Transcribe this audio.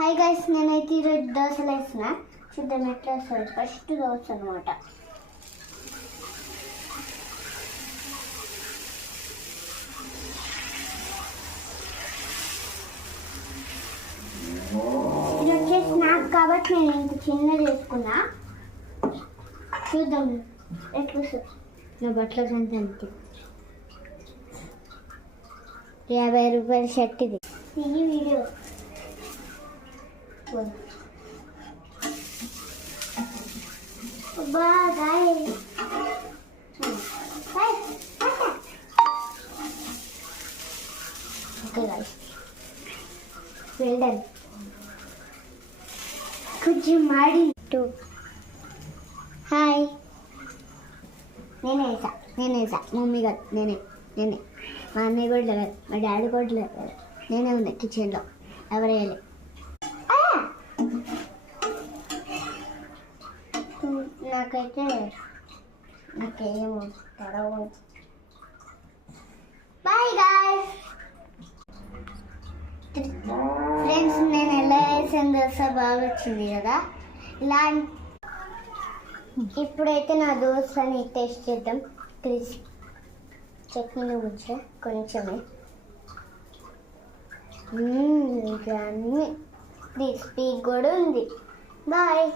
Hi guys, నేనైతే ఈరోజు దోశలు వేసిన చూద్దాం ఎట్లా వస్తుంది. ఫస్ట్ దోశ అనమాట. ఇది వచ్చేసి నాకు కాబట్టి నేను ఇంత చిన్నది వేసుకున్నా. చూద్దాం ఎట్లా వస్తుంది. నా బట్టల సంత అంతే 50 రూపాయల షర్ట్ ఇది. ఈ వీడియో కొంచెం మాడి. హాయ్, నేనేసా మమ్మీ కాదు, నేనే మా అన్నయ్య కూడా లేదు, మా డాడీ కూడా లేదు, నేనే ఉన్నా కిచెన్లో. ఎవరు వేయలే. నాకేమో తడవు. Bye guys. ఫ్రెండ్స్, నేను ఎలా వేసాను దోశ బాగా వచ్చింది కదా. ఇలా ఇప్పుడైతే నా దోశని టేస్ట్ చేద్దాం. క్రిస్పీ చట్నీ గురించి కొంచెమే ఇంకా అన్నీ క్రిస్పీ కూడా ఉంది. బాయ్.